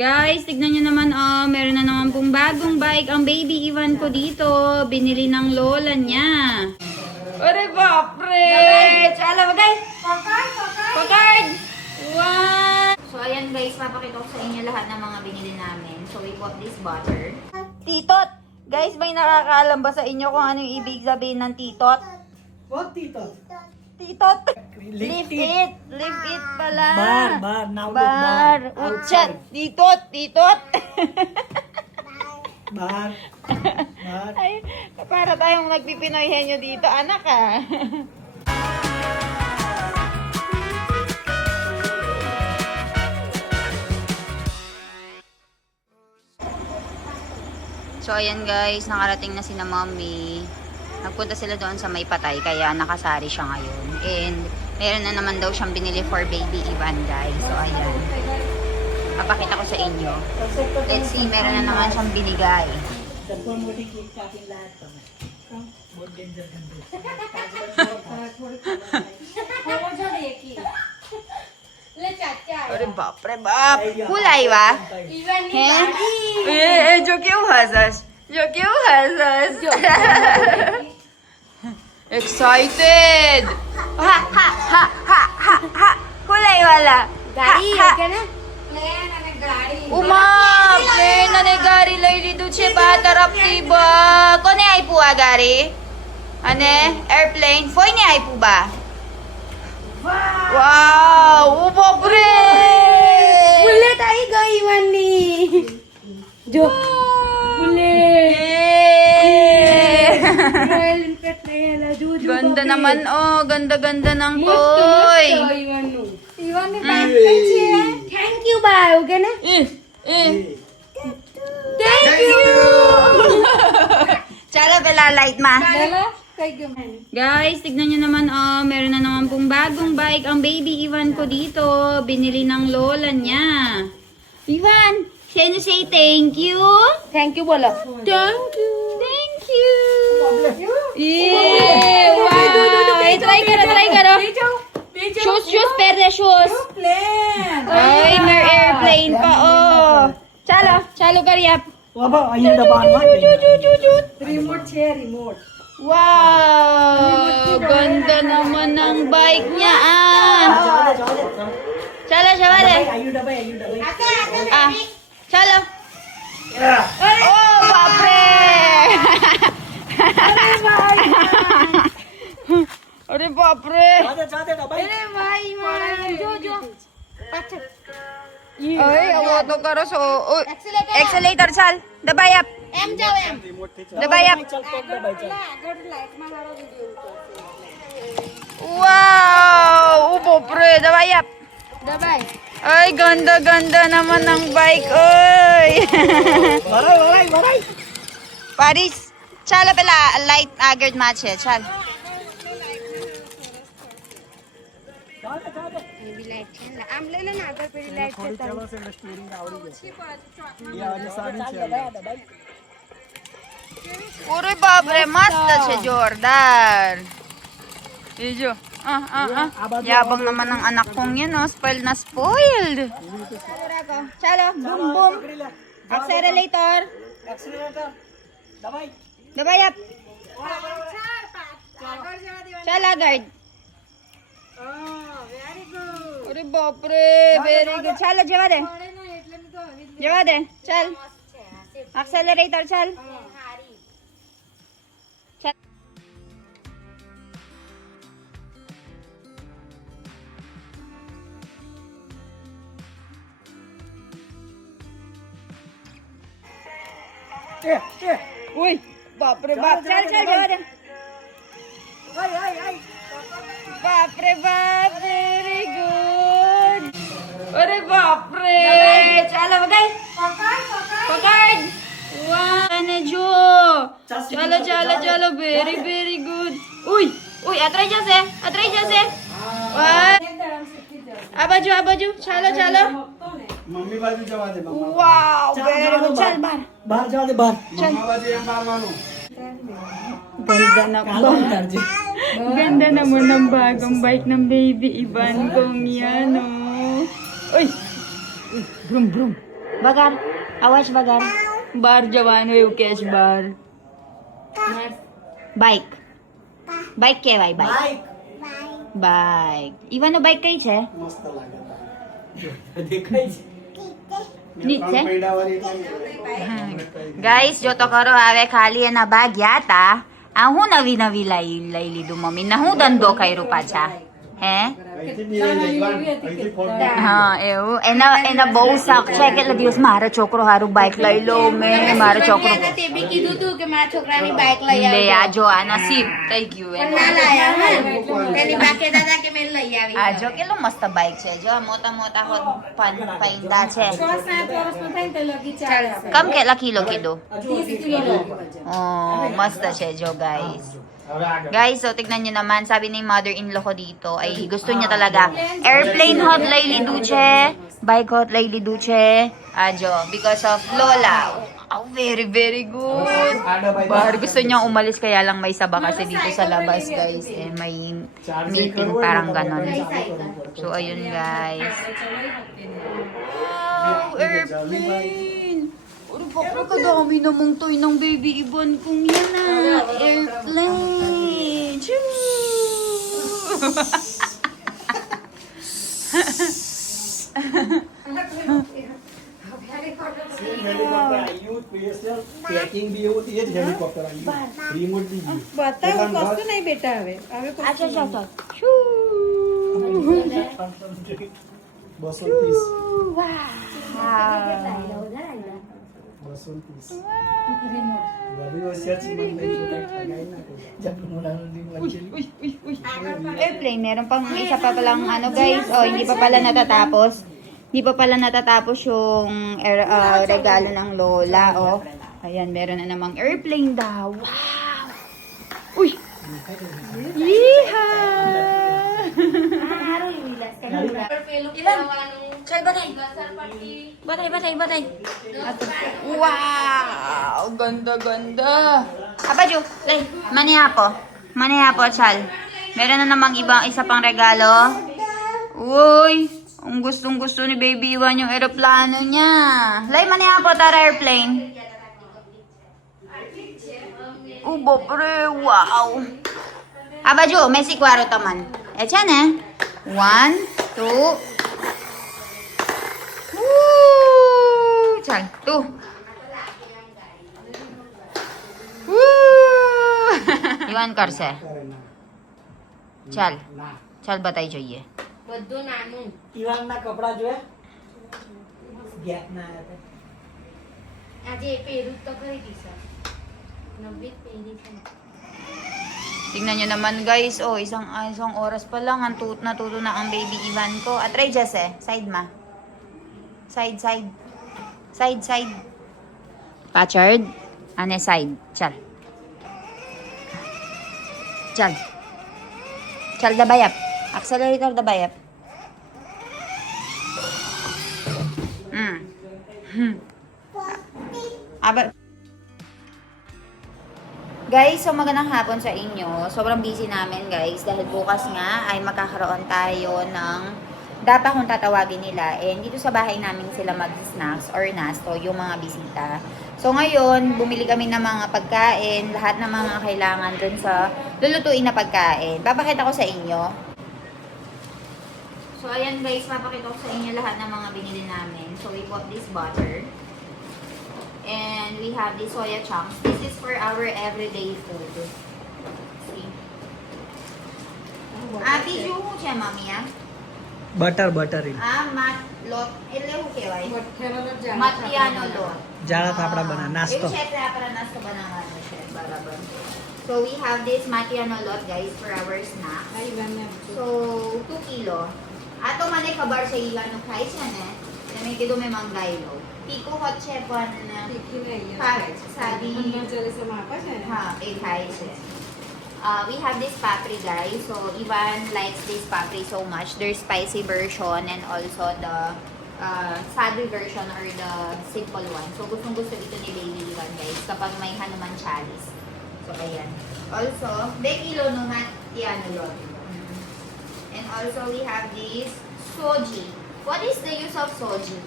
Guys, tignan nyo naman, meron na naman pong bagong bike ang baby Ivan ko dito. Binili ng lola niya. Ore bapre! Chala, bagay! Pagard! Wow! So, ayan guys, papakita ko sa inyo lahat ng mga binili namin. So, we bought this butter. Titot! Guys, may nakakaalam ba sa inyo kung ano yung ibig sabihin ng titot? What titot? Titot! Lift Lift it pala. Bar. Now look Bar. Utsan. Titot. Bar. Ay, para tayong nagpipinoy henyo dito, anak ah. So, ayan guys, nakarating na sina mommy. Nagpunta sila doon sa may patay, kaya nakasari siya ngayon. And, meron na naman daw siyang binili for baby Ivan, guys. So, ayan. Papakita ko sa inyo. Let's see, meron na naman siyang binigay. अरे बाप रे बाप फूल आई वा जो क्यों हंसस एक्साइटेड हा हा हा हा हा हा फूल आई वाला गाड़ी है ना Uma, plane na gari lay dito siya ba tarapti ba? Kone ay po gari? Ane? Airplane? Foy ni ay po ba? Wow! Upo pre! Bullet आई गई वाली जो बुलेट रॉयल इनफेक्ट नहीं है जो जो Ganda naman oh, ganda-ganda ng toy. Even ने बैग पे छे थैंक यू बाय ओके ना thank you Chalo pala light ma. चलो थैंक यू मैंने Guys, tignan nyo naman meron na naman pong bagong bike ang baby Ivan ko dito. Binili ng lola niya. Ivan, can you say thank you? Thank you बोलो Thank you. Thank you. Yeah. Wow. Try karo. Shoes, perde shoes. Plane Ay, may airplane pa, oh. Chalo, karyap. Waba, ayun na ba? Remote छे remote Wow! Ganda naman ng bike niya, Chalo, chavale. Ayun na ba? Chalo. Oh, bapre! Aरे bapre! Chate na ba? अरे भाई जो जो अच्छा Ay, awato karo so. Accelerator, chal. Dabayap. एम जाओ एम Dabayap. अगर लाइट में मारो video Wow! Ubo, pre. Dabayap. दबाई Ay, ganda-ganda naman ng bike, oy! Waray. Paris, chala pala, light agad match eh, chal. ये भी लाइट है ना आम ले लेना अगर फिर लाइट से ચલો છે સ્ટીરિંગ આવડી ગયું યારી સાડી છે Ure babre, mast છે જોરદાર. Ijo. Yabang naman ng anak kong yan, oh. Spoiled na spoiled. Chalo, boom, boom. Accelerator. Accelerator દબાઈ Dabayap. Chala, guard. Ure babre, very good. Chalo, java de. Java de, chal. Accelerator, chal. Chal. Uy, bapre, bap. Chal, java de. ay Bapre, bap, very good. Ore bapre. Chala, bagay. Pagard. Wow, na Jo. Chala, very good. Uy, atray jase. Wow. Abaju. Chala. Mummy બાજુ જવા દે Wow, very good. Chal, bar. બહાર જવા દે બહાર મમ્મા બાજુ એમ મારવાનું Ganda naman ng bagong bike ng baby Ivan kong yan, oh. Uy! Brum. बघार आवाज बघार बार जवान હોય કેશ બાર બાઈક બાઈક કહેવાય બાઈક બાઈક ઈવાનો બાઈક કઈ છે મસ્ત લાગે દેખાય છે નીચે ગાઈસ જો તો કરો હવે ખાલી એના બા ગયા તા આ હું નવી નવી લઈ લીધું મમ્મી ને હું ધંધો કર્યો પાછા હે અહીંથી બી અહીંથી ફોટો હા એવું એના બહુ શોખ છે કેટલા દિવસ મારો છોકરો હારું બાઈક લઈ લો મેં મારો છોકરો તે બી કીધું તું કે મારા છોકરાની બાઇક લઈ લે આવજો. આ જો આ નસીબ થઈ ગયું પણ એનું ના લાયા હે. તેની બા કહેતા હતા કે મેં લઈ આવી. આ જો કેટલું મસ્ત બાઈક છે જો મોટા મોટા હોત પૈંડા છે 6-7 વર્ષનું થાય ને તો લગી ચાલશે. કમ કેટલા કિલો કીધું 30 kilo. mast siya, Jo, guys. હવે આગળ Guys, so tignan nyo naman, sabi ni mother-in-law ko dito, ay gusto niya talaga. Airplane hot lay lidu che, bike hot lay lidu che, Jo, because of Lola. Oh, very, very good. Bahar gusto niya umalis kaya lang may saba kasi dito sa labas, guys. Eh, may meeting parang ganon. So, ayun, guys. Wow, airplane! Ano ba ako kadami namang toy ng baby Ibon kong yan na? Airplane! Choo! Helicopter આવ્યું special packing બી એવું એ જ હેલિકોપ્ટર આવ્યું રિમોટ બી ગયું બતાવો કશું નહીં બેટા હવે Acha, acha, acha. 230 Wow! 230 Babi hoşya çimen de çok tagay na ko. Japan mo lang din lang Airplane, meron pang isa pa palang ano guys, oh hindi pa pala natatapos. Hindi pa pala natatapos yung regalo ng Lola, oh. Ayan, meron na namang airplane daw. Wow! Uy! Yeehaw! Ilan? Chal, batay! Batay! Wow! Ganda, ganda! Apa, Ju? Lay, maniya po, Chal. Meron na namang isa pang regalo. Uy! Ang gustong-gusto ni Baby Iwan yung aeroplano niya. Lay, maniya po, tara airplane. Pre, wow! Aba, Ju, may sikwaro taman. Echan eh. 1, 2, Woo! Chal, 2. Woo! Iwan કરશે. ચાલ ચાલ બતાઈ જોઈએ. બધું નાનું. ઈવાનના કપડા જોયા ગેપ ના આયા આજે એ પહેરું તો ખરી ટી-શર્ટ. નવી પહેરી છે. Tingnan nyo naman guys, oh, isang oras pa lang, natuto na ang baby Ivan ko. At try Jesse, side ma. Side. Pachard, ane side, chal. Chal dabayap, accelerator dabayap. Aba. Guys, so magandang hapon sa inyo. Sobrang busy namin guys dahil bukas nga ay magkakaroon tayo ng data kung tatawagin nila. And dito sa bahay namin sila mag-snacks or nasto, yung mga bisita. So ngayon, bumili kami ng mga pagkain, lahat ng mga kailangan dun sa lulutuin na pagkain. Papakita ko sa inyo. So ayan guys, papakita ko sa inyo lahat ng mga binili namin. So we bought this butter. And we have the soya chunks. This is for our everyday food. See? Biju હું છે મમ્મી આ? બટર લોટ એટલે શું કહેવાય? મઠિયાનો લોટ જાડો. મઠિયાનો લોટ. જાડા થાપડા બના નાસ્તો એવું છે એટલે આપણે નાસ્તો બનાવવાનો છે. બરાબર. So we have this matiano lot guys for our snack. આ ઈવાનને આપજો. So 2 kilo. આ તો મને ખબર છે ઈવાનું ખાય છે ને. એટલે મેં કીધું મેં મંગાવી લઉં. તીખું હોત છે પણ તીખી નહીં, હા, ખાય છે. સાદી. અંદર જરીસમાં આપે છે ને. હા, એ ખાય છે. We have this papri guys. So Ivan likes this papri so much. There's spicy version and also the sadly version or the simple one. So gustong gusto dito ni Baby Ivan guys kapag may Hanuman Chalice. So ayan. Also, bekilo no matiano lot. And also we have this soji. What is the use of soji?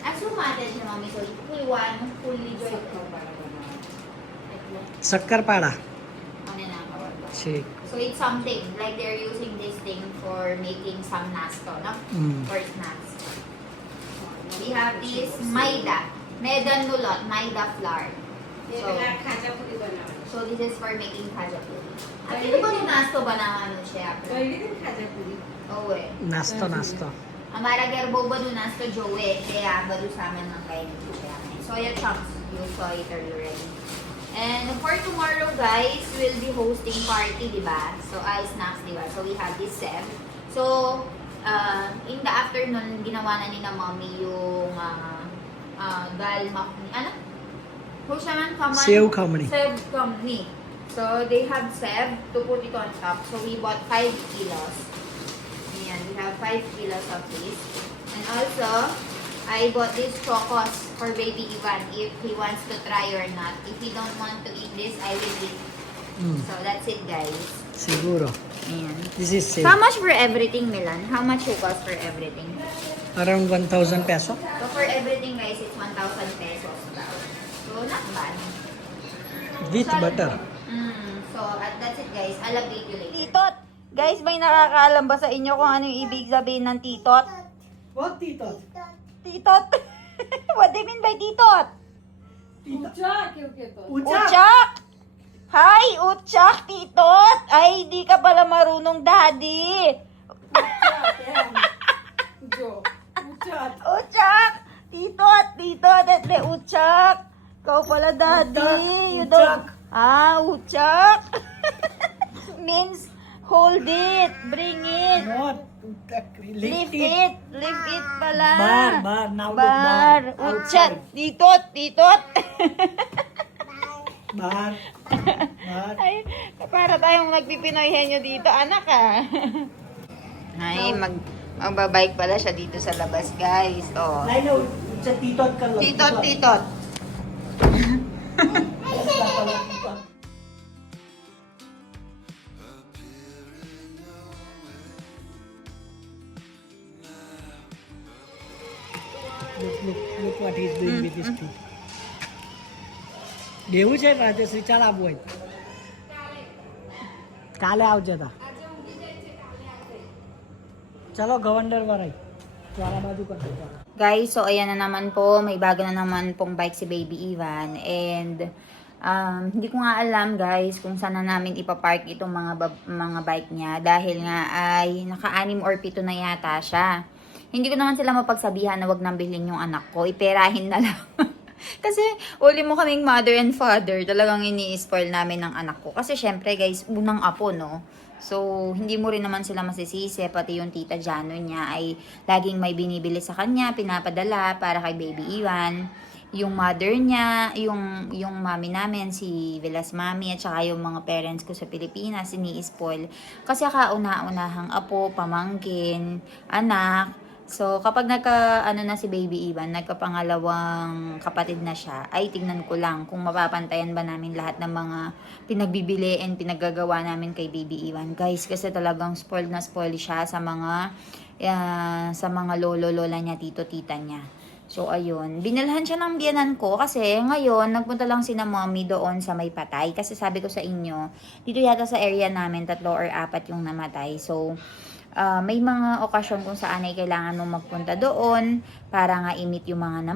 Asumated siya, mami. So, full one, fully joy. Shakarpara Ano na, ठीक so, it's something. Like, they're using this thing for making some nasto, no? For snacks. We have this maida. Maida nulot, maida flour. So this is for making khaja puri. At ito ba yung nasto ba na ano siya? Oo eh. नाश्ता नाश्ता हमारा घर boba no nasto joe kaya balu sa amin ng kainin ko siya. Soya chunks, you saw it already. And for tomorrow guys, we'll be hosting party, di ba? So ice snacks, di ba? So we have this Seb. So in the afternoon, ginawa na ni na mommy yung dal makni. Ano? Who's naman kaman? Save khamani Seb company. So they have Seb to put it on top. So we bought 5 kilos. Ayan, we have 5 kilos of this. And also, I bought this chocos for baby Ivan if he wants to try or not. If he don't want to eat this, I will eat. So that's it guys. seguro Ayan. this is safe How much for everything, Milan? How much you cost for everything? around 1,000 peso So for everything guys, it's 1,000 pesos. So not bad. with butter So that's it guys. I'll update you later. Titot! Guys, may nakakaalam ba sa inyo kung ano yung ibig sabihin ng titot? what tito Titot? What do you mean by titot? Uchak! Utsak! Hi, utsak, titot! Ay, di ka pala marunong, daddy! Utsak! Titot! Titot! Etle, utsak! Ikaw pala, daddy! You don't... utsak! Means, hold it! Bring it! not Lift it! Lift it pala! bar now look Bar! Utsak! Titot! Titot! bar Ay, para tayong nagpipinoy henyo dito, anak Ay, magbabike pala siya dito sa labas, guys. Oh. I know sa titot ka lang Titot, titot. look what he is doing with his feet દેવું છે રાજેશ્રી ચાલ આવું હોય કાલે આવજે તા ચલો ગવંડર વરાઈ વાળા બાજુ કર દે Guys, so ayan na naman po. May bago na naman pong bike si Baby Ivan. And hindi ko nga alam guys kung saan na namin ipapark itong mga bike niya. Dahil nga ay naka-6 or 7 na yata siya. Hindi ko naman sila mapagsabihan na wag nang bilhin yung anak ko. Iperahin na lang. Kasi uli mo kaming mother and father. Talagang ini-spoil namin ng anak ko. Kasi syempre guys, unang apo no. So, hindi mo rin naman sila masisisi, pati yung tita Jano niya ay laging may binibili sa kanya, pinapadala para kay Baby Ivan. Yung mother niya, yung mami namin, si Velas Mami, at saka yung mga parents ko sa Pilipinas, ini-spoil. Kasi kauna-unahang apo, pamangkin, anak. So, kapag na si Baby Ivan, nagkapangalawang kapatid na siya, ay tignan ko lang kung mapapantayan ba namin lahat ng mga pinagbibili and pinaggagawa namin kay Baby Ivan. Guys, kasi talagang spoiled na spoiled siya sa mga lolo-lola niya, tito-tita niya. So, ayun. Binilhan siya ng biyanan ko kasi ngayon, nagpunta lang si na mommy doon sa may patay. Kasi sabi ko sa inyo, dito yata sa area namin, 3 or 4 yung namatay. So, may mga okasyon kung saan ay kailangan mong magpunta doon para nga i-meet yung mga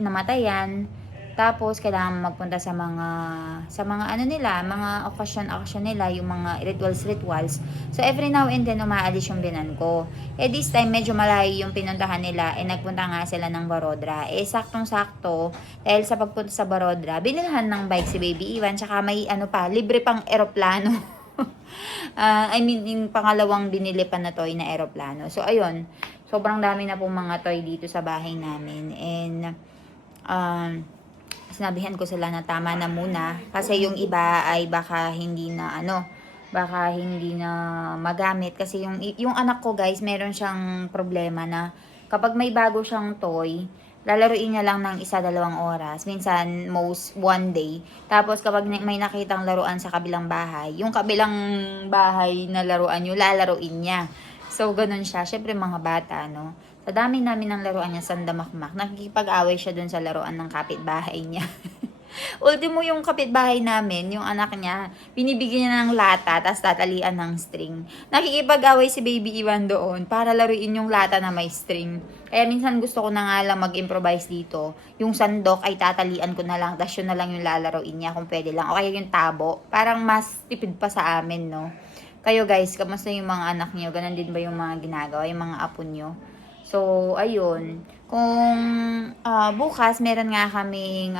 namatayan. Tapos kailangan magpunta sa mga ano nila, mga okasyon nila, yung mga rituals. So every now and then umaalis yung binan ko. This time medyo malayo yung pinuntahan nila, nagpunta nga sila ng Barodra. Saktong-sakto dahil sa pagpunta sa Barodra, binilhan ng bike si Baby Ivan, tsaka may libre pang eroplano. Yung pangalawang binili pa na toy na eroplano. So, ayun. Sobrang dami na pong mga toy dito sa bahay namin. And, sinabihan ko sila na tama na muna. Kasi yung iba ay baka hindi na magamit. Kasi yung anak ko, guys, meron siyang problema na kapag may bago siyang toy, lalaruin niya lang ng 1-2 oras. Minsan, most 1 day. Tapos, kapag may nakitang laruan sa kabilang bahay, yung kabilang bahay na laruan yung lalaruin niya. So, ganun siya. Syempre, mga bata, no? Sa dami namin ng laruan niya, sandamakmak, nakikipag-away siya dun sa laruan ng kapitbahay niya. Ultimo yung kapitbahay namin, yung anak niya, binibigyan niya ng lata, tapos tatalian ng string. Nakikipag-away si Baby Iwan doon para laruin yung lata na may string. Kaya minsan gusto ko na nga lang mag-improvise dito. Yung sandok ay tatalian ko na lang, tapos yun na lang yung lalaroin niya kung pwede lang. O kaya yung tabo, parang mas tipid pa sa amin, no? Kayo guys, kamusta yung mga anak niyo? Ganon din ba yung mga ginagawa, yung mga apo niyo? So, ayun. Kung bukas, meron nga kaming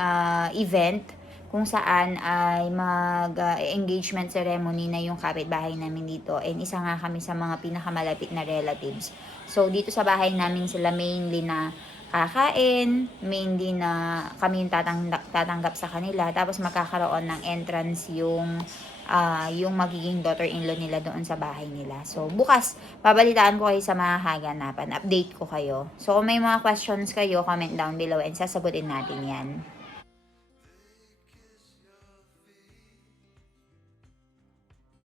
event kung saan ay mag-engagement ceremony na yung kapitbahay namin dito. And isa nga kami sa mga pinakamalapit na relatives. So, dito sa bahay namin sila mainly na kakain, mainly na kami yung tatanggap sa kanila. Tapos magkakaroon ng entrance yung magiging daughter-in-law nila doon sa bahay nila. So, bukas, babalitaan ko kayo sa mga kaganapan. Update ko kayo. So, kung may mga questions kayo, comment down below and sasagutin natin yan.